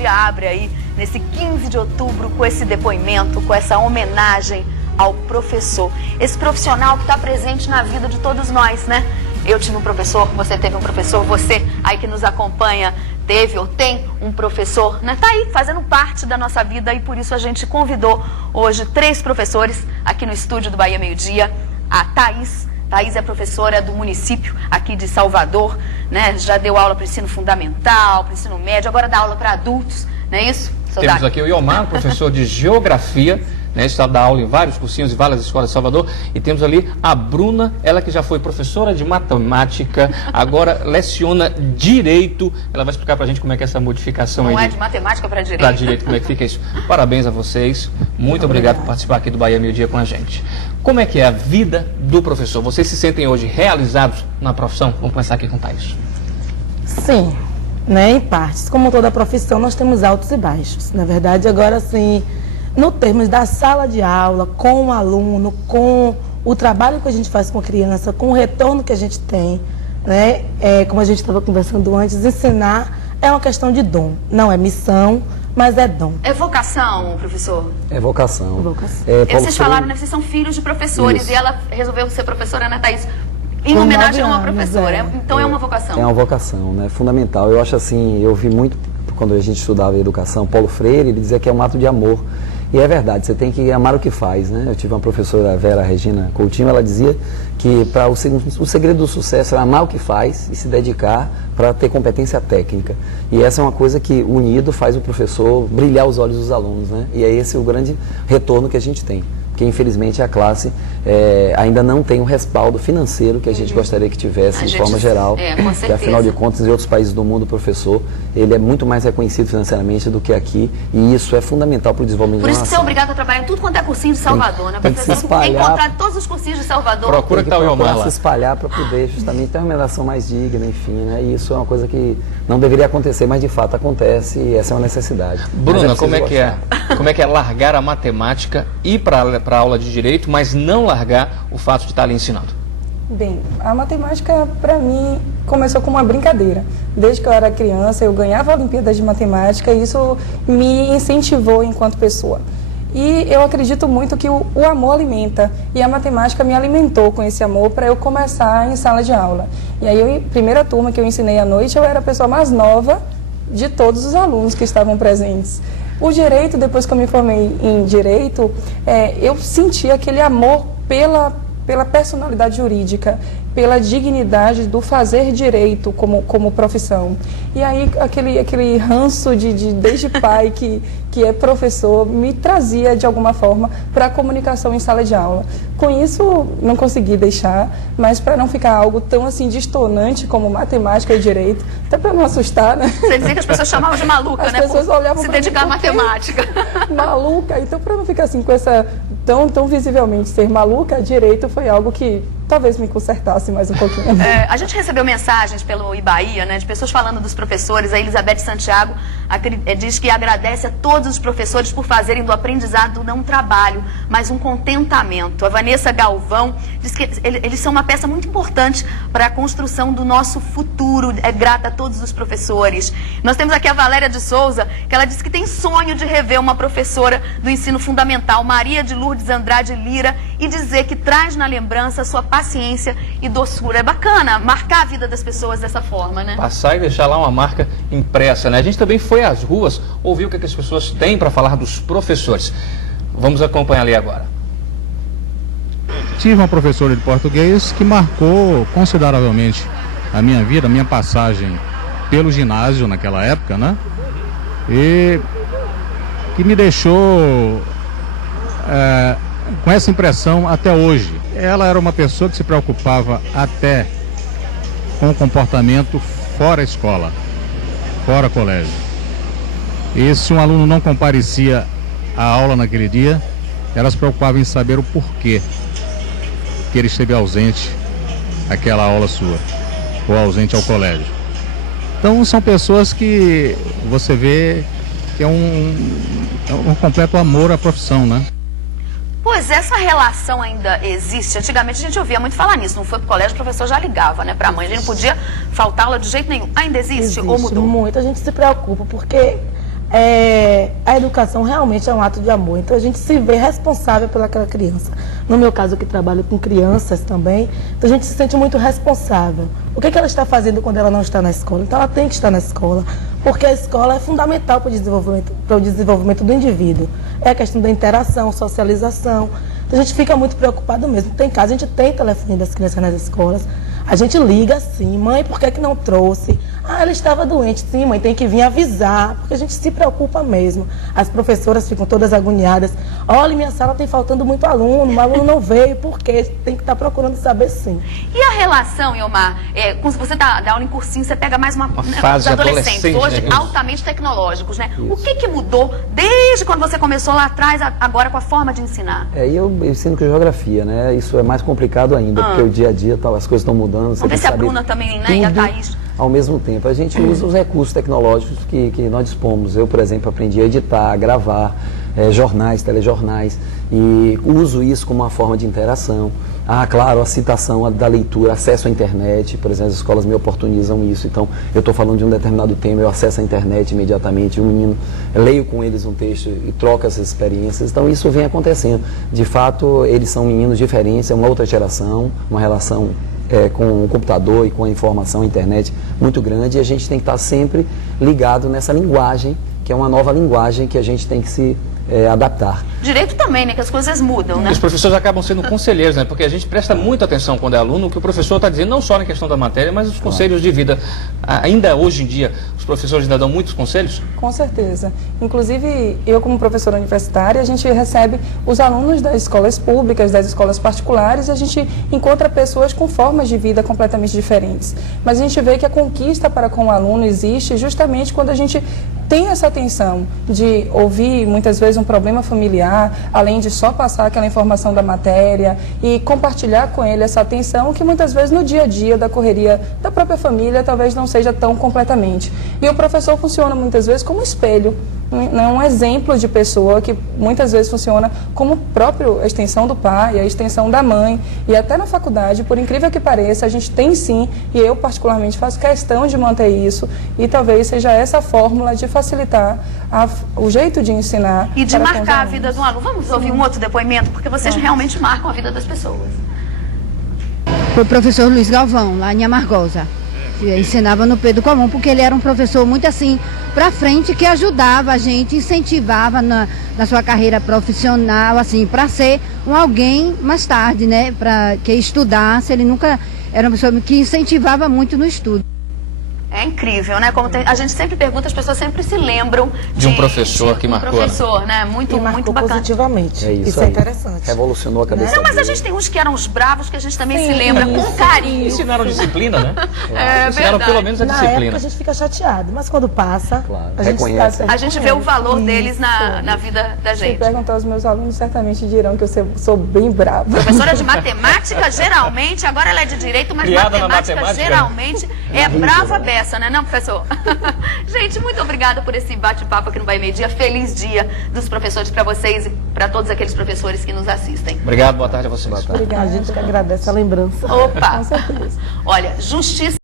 Meio-Dia abre aí, nesse 15 de outubro, com esse depoimento, com essa homenagem ao professor. Esse profissional que está presente na vida de todos nós, né? Eu tive um professor, você teve um professor, você aí que nos acompanha teve ou tem um professor, né? Tá aí fazendo parte da nossa vida e por isso a gente convidou hoje 3 professores aqui no estúdio do Bahia Meio-Dia. A Thaís é professora do município aqui de Salvador, né? Já deu aula para o ensino fundamental, para o ensino médio, agora dá aula para adultos, não é isso? Temos aqui o Iomar, professor de Geografia, né, está dando aula em vários cursinhos e várias escolas de Salvador. E temos ali a Bruna, ela que já foi professora de matemática, agora leciona Direito. Ela vai explicar pra gente como é que é essa modificação aí. Não é de matemática para Direito. Para Direito, como é que fica isso. Parabéns a vocês. Muito obrigado por participar aqui do Bahia Meio-Dia com a gente. Como é que é a vida do professor? Vocês se sentem hoje realizados na profissão? Vamos começar aqui com o Thaís. Sim, né, em partes. Como toda profissão, nós temos altos e baixos. Na verdade, agora sim, no termos da sala de aula, com o aluno, com o trabalho que a gente faz com a criança, com o retorno que a gente tem, né? Como a gente estava conversando antes, ensinar é uma questão de dom. Não é missão, mas é dom. É vocação, professor? É vocação. Vocês falaram, né? Vocês são filhos de professores. Isso. E ela resolveu ser professora, né, Thaís? Em Com homenagem a uma 9 anos, professora. Então é uma vocação. É uma vocação, né? Fundamental. Eu acho assim, eu vi muito, quando a gente estudava educação, Paulo Freire, ele dizia que é um ato de amor. E é verdade, você tem que amar o que faz, né? Eu tive uma professora, Vera Regina Coutinho, ela dizia que o segredo do sucesso é amar o que faz e se dedicar para ter competência técnica. E essa é uma coisa que, unido, faz o professor brilhar os olhos dos alunos, né? E é esse o grande retorno que a gente tem. Porque, infelizmente, a classe ainda não tem o respaldo financeiro que a gente gostaria que tivesse, de forma geral. Com certeza. Que, afinal de contas, em outros países do mundo, o professor, ele é muito mais reconhecido financeiramente do que aqui, e isso é fundamental para o desenvolvimento da nação. Por isso que você é obrigado a trabalhar em tudo quanto é cursinho de Salvador, né? Tem que se espalhar. Encontrar todos os cursinhos de Salvador. Procura que tá o Iomar lá. Se espalhar para poder justamente ter uma remuneração mais digna, enfim, né? E isso é uma coisa que não deveria acontecer, mas de fato acontece e essa é uma necessidade. Bruna, como é que é? Como é que é largar a matemática, ir para a aula de Direito, mas não largar o fato de estar ali ensinando? Bem, a matemática para mim começou como uma brincadeira. Desde que eu era criança, eu ganhava Olimpíadas de Matemática e isso me incentivou enquanto pessoa. E eu acredito muito que o amor alimenta, e a matemática me alimentou com esse amor para eu começar em sala de aula. E aí, primeira turma que eu ensinei à noite, eu era a pessoa mais nova de todos os alunos que estavam presentes. O Direito, depois que eu me formei em Direito, eu senti aquele amor pela personalidade jurídica, pela dignidade do fazer direito como profissão. E aí aquele ranço desde pai que é professor me trazia de alguma forma para a comunicação em sala de aula. Com isso não consegui deixar, mas para não ficar algo tão assim distonante como matemática e direito, até para não assustar, né? Você dizia que as pessoas chamavam de maluca, as né? Pessoas olhavam se para dedicar à matemática. Maluca, então para não ficar assim com essa tão visivelmente ser maluca, direito foi algo que talvez me consertasse mais um pouquinho. A gente recebeu mensagens pelo Ibaía, né, de pessoas falando dos professores. A Elizabeth Santiago diz que agradece a todos os professores por fazerem do aprendizado não um trabalho, mas um contentamento. A Vanessa Galvão diz que eles são uma peça muito importante para a construção do nosso futuro. É grata a todos os professores. Nós temos aqui a Valéria de Souza, que ela disse que tem sonho de rever uma professora do ensino fundamental, Maria de Lourdes Andrade Lira, e dizer que traz na lembrança a sua paciência e doçura. É bacana marcar a vida das pessoas dessa forma, né? Passar e deixar lá uma marca impressa, né? A gente também foi às ruas, ouviu o que as pessoas têm para falar dos professores. Vamos acompanhar ali agora. Tive uma professora de português que marcou consideravelmente a minha vida, a minha passagem pelo ginásio naquela época, né? E que me deixou com essa impressão até hoje. Ela era uma pessoa que se preocupava até com o comportamento fora escola, fora colégio. E se um aluno não comparecia à aula naquele dia, ela se preocupava em saber o porquê que ele esteve ausente àquela aula sua, ou ausente ao colégio. Então são pessoas que você vê que é um completo amor à profissão, né? Pois essa relação ainda existe. Antigamente a gente ouvia muito falar nisso. Não foi pro colégio, o professor já ligava, né, pra mãe. A gente não podia faltar aula de jeito nenhum. Ainda existe ou mudou? Muito. A gente se preocupa porque a educação realmente é um ato de amor. Então, a gente se vê responsável pelaquela criança. No meu caso, que trabalho com crianças também, então a gente se sente muito responsável. O que ela está fazendo quando ela não está na escola? Então, ela tem que estar na escola, porque a escola é fundamental para o desenvolvimento do indivíduo. É a questão da interação, socialização. Então, a gente fica muito preocupado mesmo. Tem casos, a gente tem telefone das crianças nas escolas, a gente liga sim, mãe, por que não trouxe? Ah, ela estava doente, sim, mãe, tem que vir avisar, porque a gente se preocupa mesmo. As professoras ficam todas agoniadas. Olha, minha sala tem faltando muito aluno, o aluno não veio, por quê? Tem que estar procurando saber sim. E a relação, Ilmar, quando você dá aula em cursinho, você pega mais uma fase os adolescentes, hoje né? altamente tecnológicos, né? Isso. O que mudou desde quando você começou lá atrás, agora com a forma de ensinar? Eu ensino com geografia, né? Isso é mais complicado ainda, porque o dia a dia as coisas estão mudando. Vamos ver se a Bruna também, né? E a Thaís. Ao mesmo tempo, a gente usa os recursos tecnológicos que nós dispomos. Eu, por exemplo, aprendi a editar, a gravar jornais, telejornais, e uso isso como uma forma de interação. Claro, a citação da leitura, acesso à internet, por exemplo, as escolas me oportunizam isso. Então, eu estou falando de um determinado tema, eu acesso à internet imediatamente, o menino, leio com eles um texto e troco essas experiências. Então, isso vem acontecendo. De fato, eles são meninos diferentes, é uma outra geração, uma relação com o computador e com a informação, a internet, muito grande, e a gente tem que estar sempre ligado nessa linguagem, que é uma nova linguagem que a gente tem que se adaptar. Direito também, né? Que as coisas mudam, né? Os professores acabam sendo conselheiros, né? Porque a gente presta muita atenção quando é aluno, o que o professor está dizendo, não só na questão da matéria, mas os conselhos de vida. Ainda hoje em dia, os professores ainda dão muitos conselhos? Com certeza. Inclusive, eu como professora universitária, a gente recebe os alunos das escolas públicas, das escolas particulares, e a gente encontra pessoas com formas de vida completamente diferentes. Mas a gente vê que a conquista para com o aluno existe justamente quando a gente tem essa atenção de ouvir, muitas vezes, um problema familiar, além de só passar aquela informação da matéria e compartilhar com ele essa atenção que muitas vezes no dia a dia da correria da própria família talvez não seja tão completamente. E o professor funciona muitas vezes como espelho, um exemplo de pessoa que muitas vezes funciona como próprio a extensão do pai, a extensão da mãe. E até na faculdade, por incrível que pareça, a gente tem sim, e eu particularmente faço questão de manter isso, e talvez seja essa a fórmula de facilitar o jeito de ensinar. E de marcar a vida do aluno. Vamos ouvir um outro depoimento, porque vocês realmente marcam a vida das pessoas. Foi o professor Luiz Galvão, lá em Amargosa. Ensinava no Pedro Comum, porque ele era um professor muito assim, pra frente, que ajudava a gente, incentivava na sua carreira profissional, assim, para ser alguém mais tarde, né, para que estudasse. Ele nunca era uma pessoa que incentivava muito no estudo. É incrível, né? Como a gente sempre pergunta, as pessoas sempre se lembram de um professor que marcou. Um professor, né? Muito bacana. Positivamente. Isso é interessante. Revolucionou a cabeça. Não, mas a gente tem uns que eram os bravos que a gente também se lembra com carinho. Ensinaram disciplina, né? Ensinaram verdade. Pelo menos a Na disciplina. época a gente fica chateado, mas quando passa, a gente reconhece. A gente vê o valor deles na vida da Se gente. perguntar aos meus alunos, certamente dirão que eu sou bem brava. Professora de matemática, geralmente, agora ela é de direito, mas Criada matemática geralmente é brava beça, né, não, professor? Gente, muito obrigada por esse bate-papo aqui no Bahia Meio Dia. Feliz dia dos professores para vocês e para todos aqueles professores que nos assistem. Obrigado, boa tarde a vocês. A gente que agradece a lembrança. Opa! Com certeza. Olha, justiça.